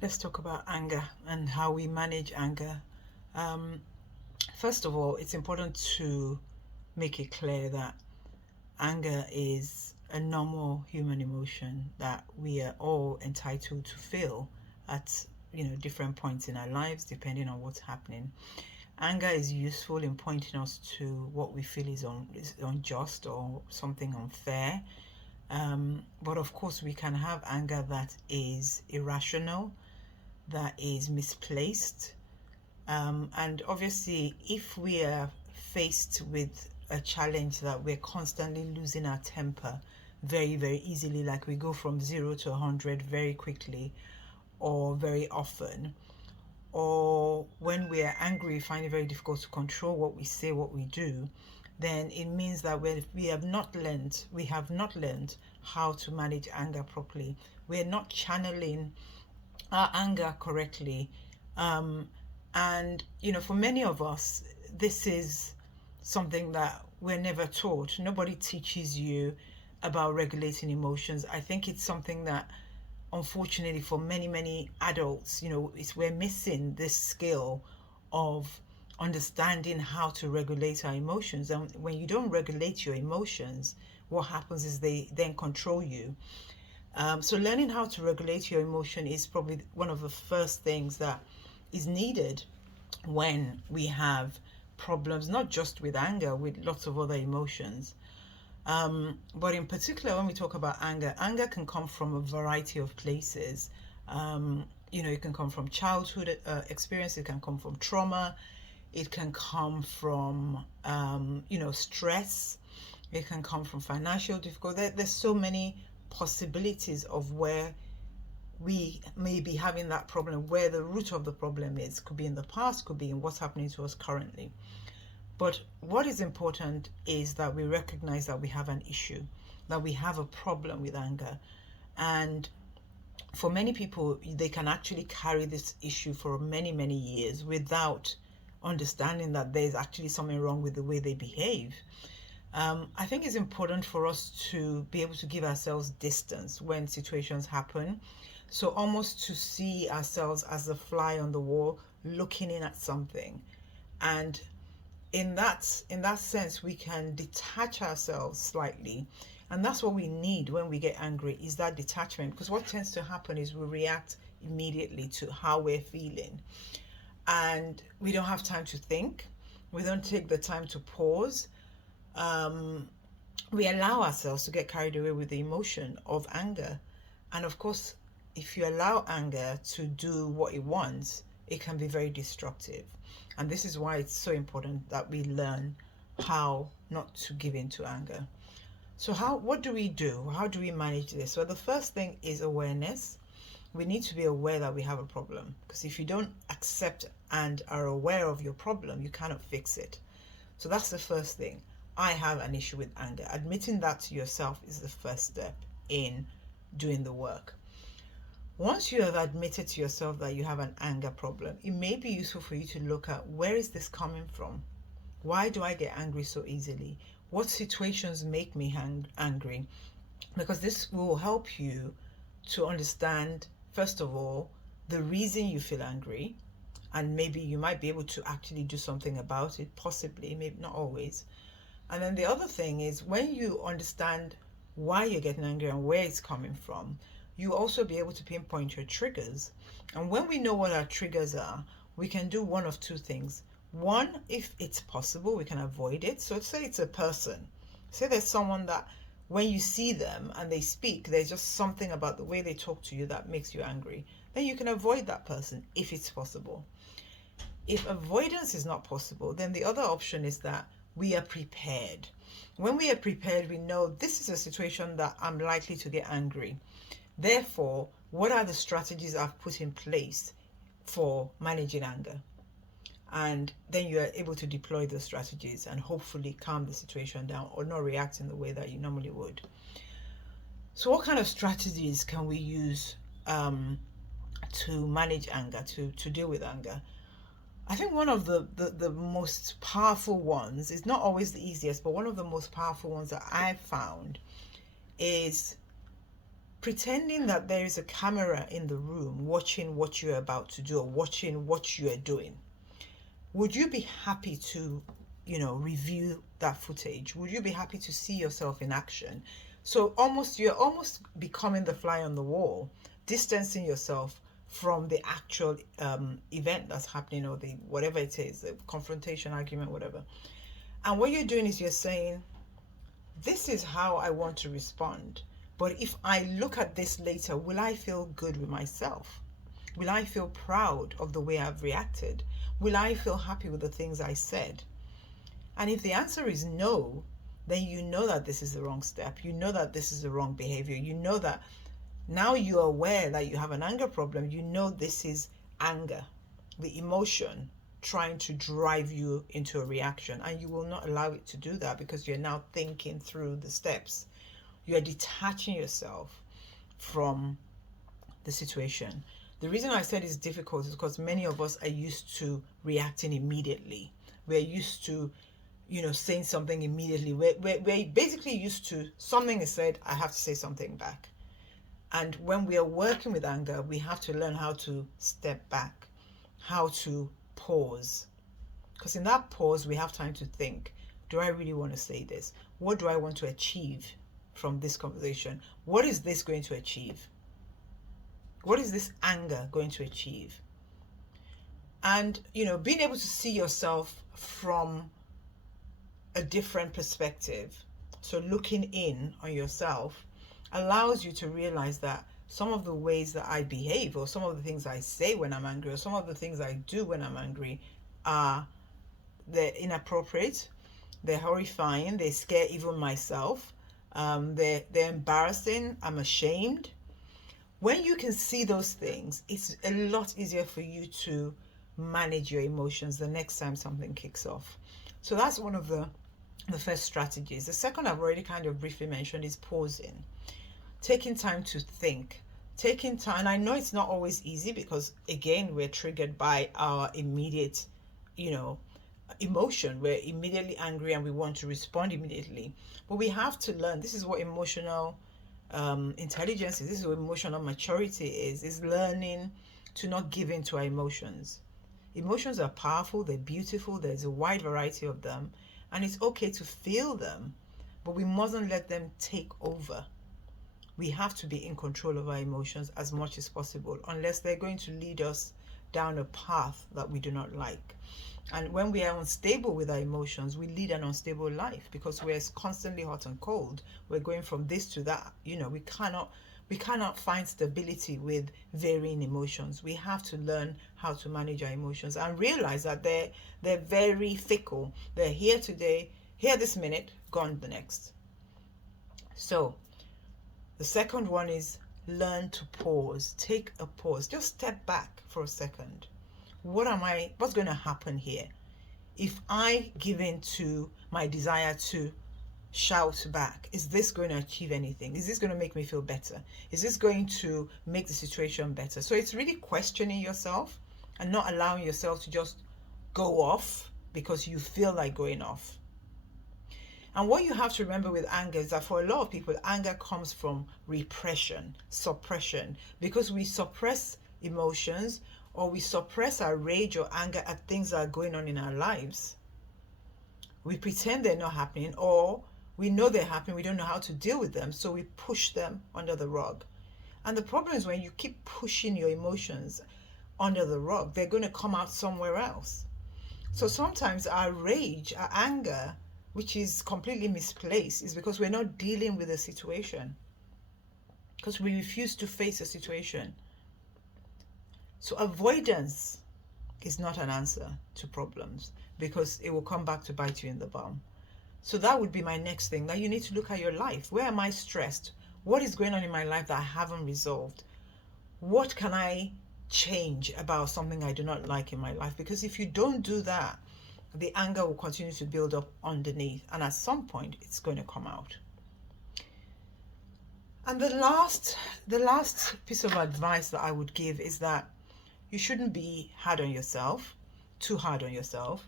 Let's talk about anger and how we manage anger. Um, First of all, it's important to make it clear that anger is a normal human emotion that we are all entitled to feel at different points in our lives depending on what's happening. Anger is useful in pointing us to what we feel is unjust or something unfair. But of course, we can have anger that is irrational, that is misplaced. And obviously, if we are faced with a challenge that we're constantly losing our temper very, very easily, like we go from 0 to 100 very quickly or very often, or when we are angry, we find it very difficult to control what we say, what we do, then it means that we have not learned how to manage anger properly. We're not channeling our anger correctly. Um, and, for many of us, this is something that we're never taught. Nobody teaches you about regulating emotions. I think it's something that, unfortunately, for many, many adults, we're missing this skill of understanding how to regulate our emotions. And when you don't regulate your emotions, what happens is they then control you. So learning how to regulate your emotion is probably one of the first things that is needed when we have problems, not just with anger, with lots of other emotions. But in particular, when we talk about anger, anger can come from a variety of places. It can come from childhood experience, it can come from trauma, it can come from, stress, it can come from financial difficulty. There's so many possibilities of where we may be having that problem, where the root of the problem is. Could be in the past, could be in what's happening to us currently. But what is important is that we recognize that we have an issue, that we have a problem with anger. And for many people, they can actually carry this issue for many, many years without understanding that there's actually something wrong with the way they behave. I think it's important for us to be able to give ourselves distance when situations happen. So almost to see ourselves as a fly on the wall looking in at something. And in that sense, we can detach ourselves slightly. And that's what we need when we get angry, is that detachment. Because what tends to happen is we react immediately to how we're feeling. And we don't have time to think. We don't take the time to pause. um, we allow ourselves to get carried away with the emotion of anger. And of course, if you allow anger to do what it wants, it can be very destructive. And this is why it's so important that we learn how not to give in to anger. So what do we do? How do we manage this? Well, the first thing is awareness. We need to be aware that we have a problem, because if you don't accept and are aware of your problem, you cannot fix it. So that's the first thing. I have an issue with anger. Admitting that to yourself is the first step in doing the work. Once you have admitted to yourself that you have an anger problem, it may be useful for you to look at, where is this coming from? Why do I get angry so easily? What situations make me angry? Because this will help you to understand, first of all, the reason you feel angry, and maybe you might be able to actually do something about it, possibly, maybe not always. And then the other thing is, when you understand why you're getting angry and where it's coming from, you also be able to pinpoint your triggers. And when we know what our triggers are, we can do one of two things. One, if it's possible, we can avoid it. So say it's a person. Say there's someone that when you see them and they speak, there's just something about the way they talk to you that makes you angry. Then you can avoid that person if it's possible. If avoidance is not possible, then the other option is that we are prepared. When we are prepared, we know this is a situation that I'm likely to get angry. Therefore, what are the strategies I've put in place for managing anger? And then you are able to deploy those strategies and hopefully calm the situation down or not react in the way that you normally would. So, what kind of strategies can we use to manage anger, to deal with anger? I think one of the most powerful ones is not always the easiest, but one of the most powerful ones that I've found is pretending that there is a camera in the room watching what you're about to do or watching what you are doing. Would you be happy to, review that footage? Would you be happy to see yourself in action? So you're almost becoming the fly on the wall, distancing yourself from the actual event that's happening, or the whatever it is, the confrontation, argument, whatever. And what you're doing is you're saying, this is how I want to respond. But if I look at this later, will I feel good with myself? Will I feel proud of the way I've reacted? Will I feel happy with the things I said? And if the answer is no, then you know that this is the wrong step. You know that this is the wrong behavior. You know that now you're aware that you have an anger problem. You know this is anger, the emotion trying to drive you into a reaction, and you will not allow it to do that because you're now thinking through the steps. You're detaching yourself from the situation. The reason I said it's difficult is because many of us are used to reacting immediately. We're used to, saying something immediately. We're basically used to, something is said, I have to say something back. And when we are working with anger, we have to learn how to step back, how to pause. Because in that pause, we have time to think, do I really want to say this? What do I want to achieve from this conversation? What is this going to achieve? What is this anger going to achieve? And, being able to see yourself from a different perspective, so looking in on yourself, allows you to realize that some of the ways that I behave, or some of the things I say when I'm angry, or some of the things I do when I'm angry, they're inappropriate, they're horrifying, they scare even myself, they're embarrassing, I'm ashamed. When you can see those things, it's a lot easier for you to manage your emotions the next time something kicks off. So that's one of the first strategies. The second, I've already kind of briefly mentioned, is pausing. Taking time to think. Taking time, and I know it's not always easy because, again, we're triggered by our immediate, emotion. We're immediately angry and we want to respond immediately. But we have to learn. This is what emotional intelligence is. This is what emotional maturity is learning to not give in to our emotions. Emotions are powerful, they're beautiful, there's a wide variety of them, and it's okay to feel them, but we mustn't let them take over. We have to be in control of our emotions as much as possible, unless they're going to lead us down a path that we do not like. And when we are unstable with our emotions, we lead an unstable life because we're constantly hot and cold. We're going from this to that. We cannot find stability with varying emotions. We have to learn how to manage our emotions and realize that they're very fickle. They're here today, here this minute, gone the next. So the second one is learn to pause. Take a pause. Just step back for a second. What's going to happen here? If I give in to my desire to shout back, is this going to achieve anything? Is this going to make me feel better? Is this going to make the situation better? So it's really questioning yourself and not allowing yourself to just go off because you feel like going off. And what you have to remember with anger is that for a lot of people, anger comes from repression, suppression, because we suppress emotions, or we suppress our rage or anger at things that are going on in our lives. We pretend they're not happening, or we know they're happening, we don't know how to deal with them, so we push them under the rug. And the problem is when you keep pushing your emotions under the rug, they're going to come out somewhere else. So sometimes our rage, our anger, which is completely misplaced, is because we're not dealing with the situation, because we refuse to face a situation. So avoidance is not an answer to problems, because it will come back to bite you in the bum. So that would be my next thing, that you need to look at your life. Where am I stressed? What is going on in my life that I haven't resolved? What can I change about something I do not like in my life? Because if you don't do that, the anger will continue to build up underneath, and at some point it's going to come out. And the last piece of advice that I would give is that you shouldn't be hard on yourself, too hard on yourself.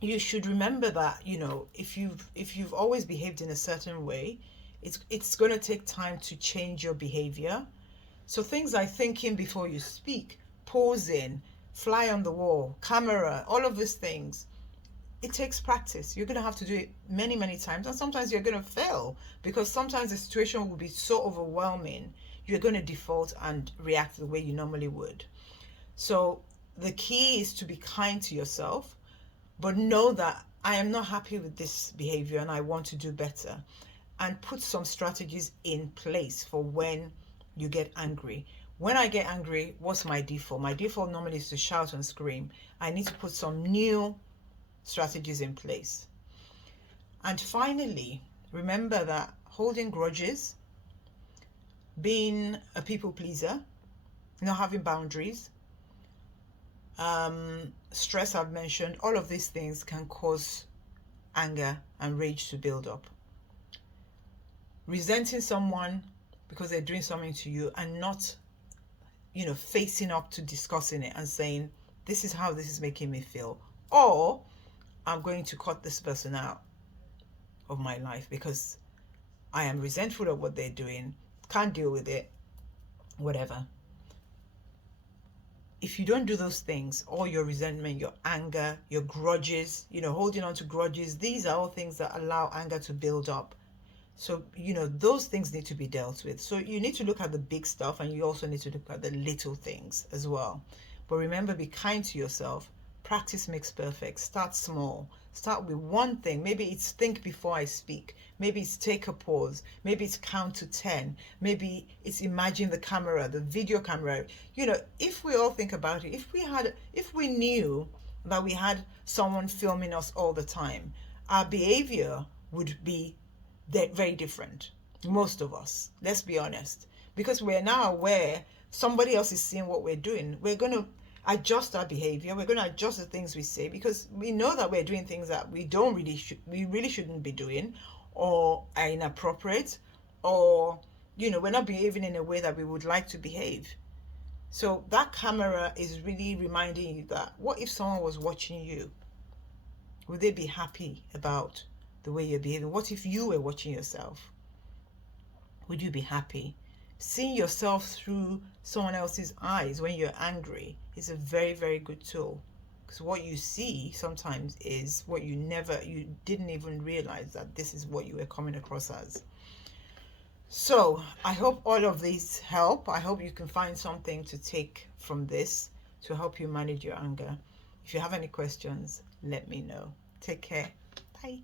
You should remember that, if you've always behaved in a certain way, It's going to take time to change your behavior. So things like thinking before you speak, pausing, fly on the wall, camera, all of these things, it takes practice. You're going to have to do it many, many times. And sometimes you're going to fail because sometimes the situation will be so overwhelming, you're going to default and react the way you normally would. So the key is to be kind to yourself, but know that I am not happy with this behavior and I want to do better. And put some strategies in place for when you get angry. When I get angry, what's my default? My default normally is to shout and scream. I need to put some new strategies in place. And finally, remember that holding grudges, being a people pleaser, not having boundaries, stress I've mentioned, all of these things can cause anger and rage to build up. Resenting someone because they're doing something to you and not, facing up to discussing it and saying, this is how this is making me feel. Or I'm going to cut this person out of my life because I am resentful of what they're doing, can't deal with it, whatever. If you don't do those things, all your resentment, your anger, your grudges, holding on to grudges, these are all things that allow anger to build up. So, those things need to be dealt with. So you need to look at the big stuff and you also need to look at the little things as well. But remember, be kind to yourself. Practice makes perfect. Start small. Start with one thing. Maybe it's think before I speak. Maybe it's take a pause. Maybe it's count to 10. Maybe it's imagine the camera, the video camera. If we all think about it, if we knew that we had someone filming us all the time, our behavior would be very different. Most of us, let's be honest, because we're now aware somebody else is seeing what we're doing. We're going to adjust our behavior. We're going to adjust the things we say because we know that we're doing things that we really shouldn't be doing, or are inappropriate, or we're not behaving in a way that we would like to behave. So that camera is really reminding you that what if someone was watching you? Would they be happy about the way you're behaving? What if you were watching yourself? Would you be happy? Seeing yourself through someone else's eyes when you're angry is a very, very good tool, because what you see sometimes is what you didn't even realize that this is what you were coming across as. So I hope all of these help. I hope you can find something to take from this to help you manage your anger. If you have any questions, let me know. Take care. Bye.